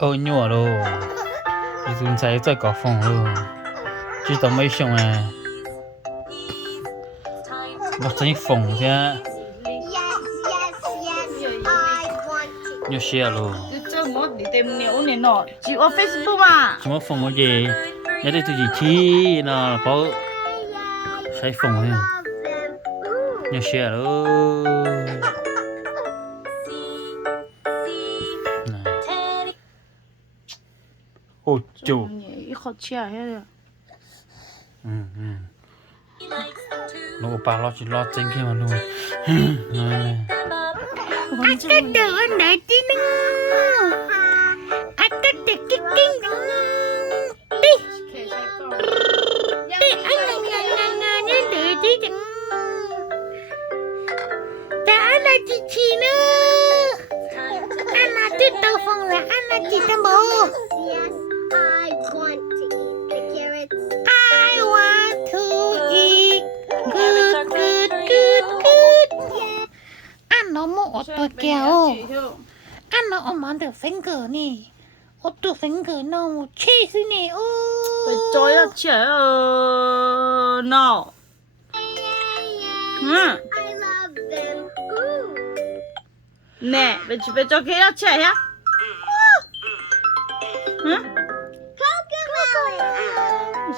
Ôi nhua rồi, đi xuống chạy chạy có phòng luôn, chỉ tao mấy xong à, bắt tay phòng chứ, nhiều xe luôn, Chứ một đi tìm nhiều này nọ chỉ ở Facebook mà chỉ mất phòng cái gì, nhớ đây tôi chỉ chi nó có sai phòng thôi, nhiều xe luôn. Ôi chú, khó chịu hết nó bà lo chỉ lo chính khi mà luôn, này. Atatı anadını. Atatı kikini. Ăn nó ôm ăn được finger nè, ôm được finger nó một cheese nè, phải cho nó chè nào nè phải cho cái nó chè nhá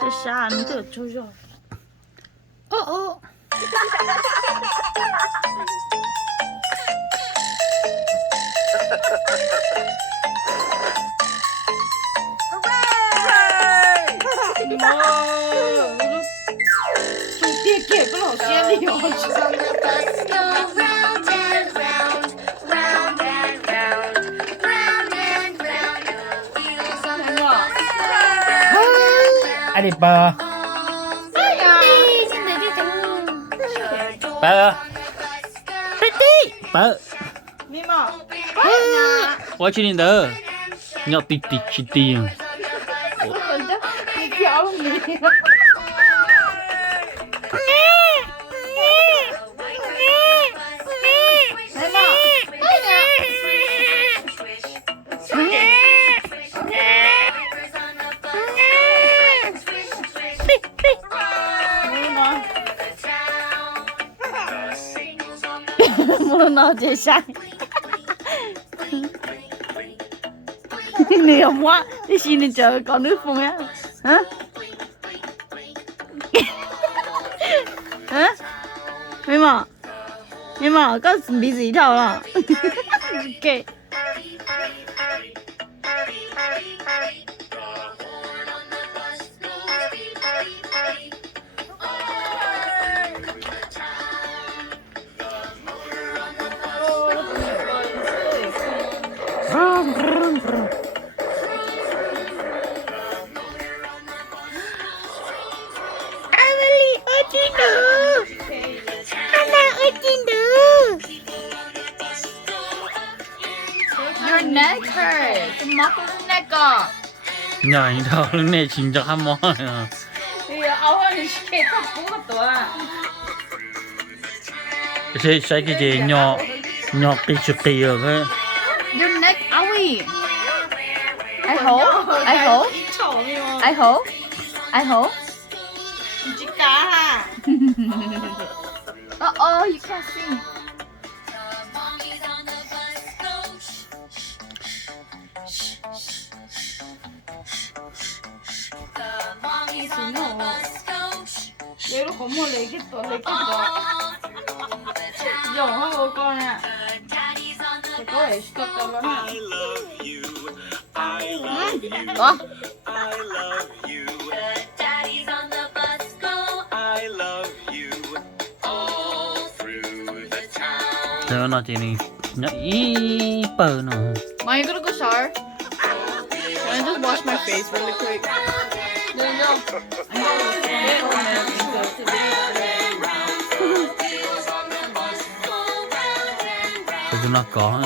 sẽ xa nó tự cho rồi kia có lẩu xe đi rồi Ai đi bà, bà, bà, mi mà我去你的，要滴滴去滴。你教你不能接下。你要么你心里就搞女风呀？没嘛？没嘛？搞鼻子一条了。给。Your neck hurts. The muscles in neck off. Nhảy đâu lúc này chính cho ham món à. Thì áo hơn thì không cóตัว ใช้cái gì nhỏ nhỏ cái chút tí ở cái. Your neck owie. I hope. I hope. I hope. I hope. Chỉ cá ha. Oh, you can't see. 얘로 건물 내겠다. 영어 con nè. Thì có thể 시켰다 그러면. 어? Giờ nó chỉ nó ý bờ nó. Mom, you gonna go shower? Can I just wash my face really quick? No. Cho nó có.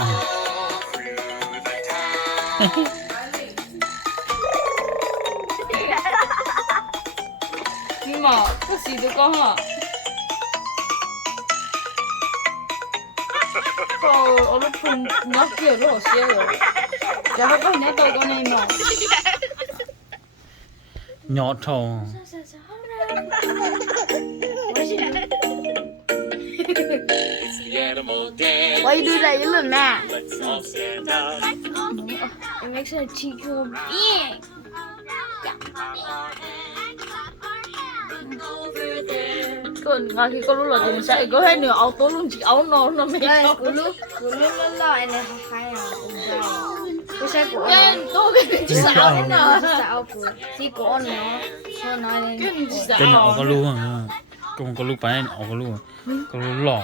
Nhưng mà có gì được con hả? 얼른 좀 낫게 넣었어요. Dạ bác ơi, nãy tôi con này mà. nhỏ thầu Why you do that? You look mad. It makes her cheek go big. Con ngồi khi con lúc là tiền sẽ có hết nửa áo tối luôn chỉ áo nó mệt Guys, không. gulu lo and then kaya. Ko sai ko. Cái tôi cái chỉ sợ Áo thế nó nào. sa áo ko. Si ko on no. So na Cái ni. chỉ sợ. cái nhỏ có luôn không có lúc phải nhỏ có luôn có lúc lò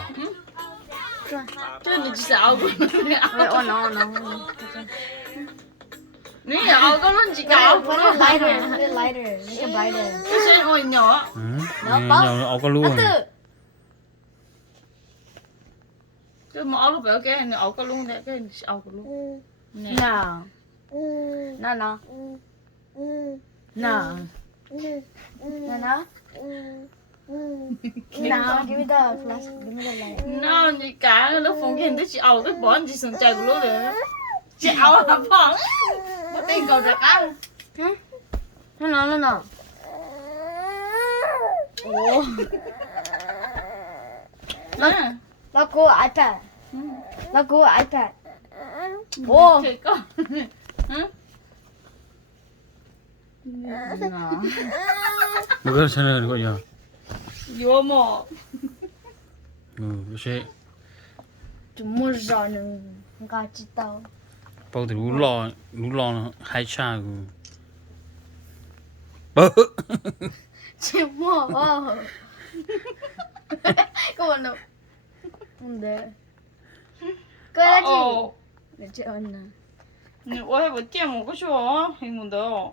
Cái chỉ sợ áo của Wait, on no. Nè áo có luôn chỉ áo của nó Put it lighter. Make it brighter. Cái xe ngồi nhỏ. nhỏ có luôn Cái mà áo lúc béo cái này áo có luôn đấy cái áo có luôn. Nè. No. No. Nè. No. No, give me the flash. Give me the light. Nó như cả lớp phòng kia tới chỉ áo cái bọn chỉ sừng chạy của lúc đấy. Chỉ áo là phòng. Có tiền cầu được ăn. No. Oh. Nè. Let's go iPad. Let's go iPad. Oh. Thì con. No. một cái xe này gọi giờ Vô mồ. cái xe Chúng mua giò nữa. Không có chỉ tao. bao thì lú lò hai cha bơ Chỉ mua. Come on now. Không được. Cái đó Ồ. chị. Để chị ôn nè. Nè, ôi, bữa tiêm một cái chỗ hình một đó.